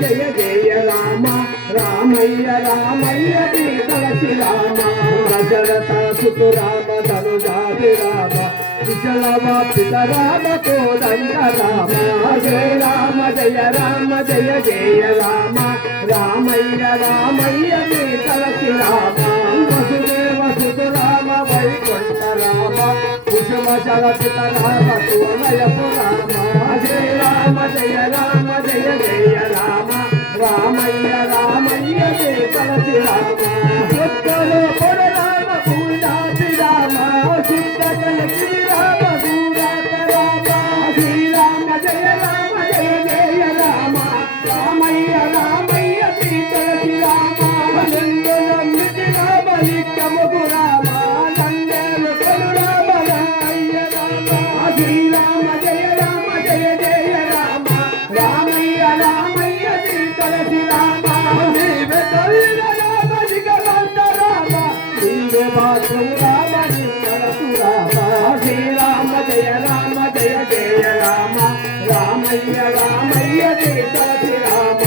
జయ జయ రామ రామయ్య రామయ్య తలసి రామ దశరథ సుతు రామ ధనుజాది రామ విశలవాపిత రామ కోదండ రామ జయ రామ జయ రామ జయ జయ రామ రామయ్య రామయ్య తలసి రామ వసుదేవ సుతు రామ వైకుంఠ రామ కుసుమ జలపిత రామ కువలయపు రామ జయ రామ జయ రామ జయ జయ రామ రామయ్య రామయ్య తలసి రామ సుత్తలో పొడ రామ పూజాతి రామ సుత్త కలసి రామ దూరాత రామ శ్రీరామ జయ రామ జయ జయ రామ రామయ్య రామయ్య తలసి రామ నందనమితి రామ నిత్యముగు రామ నందేలు కొలు రామ రామయ్య రామ శ్రీరామ జయ రామ జయ జయ రామ రామయ్య రామయ్య తలసి రామ నీవే తల్లిన రామ దిగవంత రామ నీవే మాతృ రామ నిన్నలసు రామ శ్రీరామ జయ రామ జయ జయ రామ రామయ్య రామయ్య తలసి రామ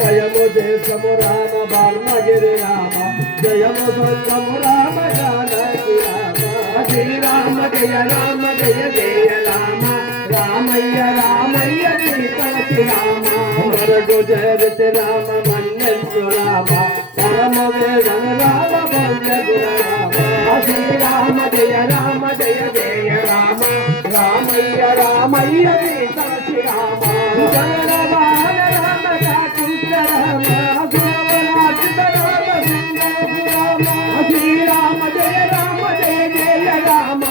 జయము దేశము రామ బాల్మగిరి రామ జయము స్వర్గము రామ జానకి రామ శ్రీరామ జయ రామ జయ జయ రామ రామయ్య రామయ్య తలసి రామ మరగు జయతి రామ మన్నెంసు రామ పరమ వేదన రామ భవ్యగుణ రామ శ్రీరామ జయ రామ జయ జయ రామ రామయ్య రామయ్య తలసి రామ జనరవాన రామ కాకుల రామ గుణవరాజిత రామ సుందరపు రామ శ్రీరామ జయ రామ జయ జయ రామ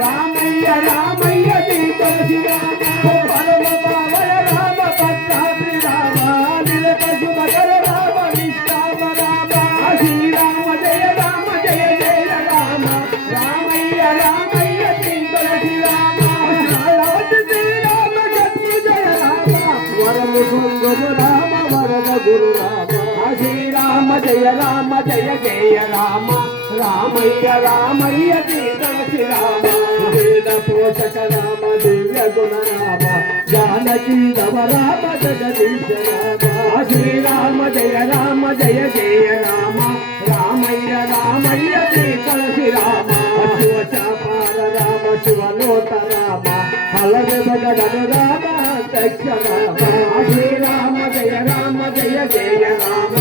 రామయ్య రామయ్య తలసి రామ పరమ పావన రామ పద్మాద్రి రామ నిలక శుభకర రామ నిష్కామ రామ శ్రీరామ జయ రామ జయ జయ రామ రామయ్య రామయ్య తలసి రామ శ్రీరామ శక్తి జయ రామ వరము గొంగు రామ వరద గురు రామ శ్రీరామ జయ రామ జయ జయ రామ రామయ్య రామయ్య తలసి రామ వేద పోషక రామ దివ్య గుణ రామ జానకీ నవ రామ జగదీశ రామ శ్రీరామ జయ రామ జయ జయ రామ రామయ్య రామయ్య తలసి రామ శివ చాపార రామ శివలోత రామ హలగ భగదను రామ దక్ష రామ శ్రీరామ జయ రామ జయ జయ రామ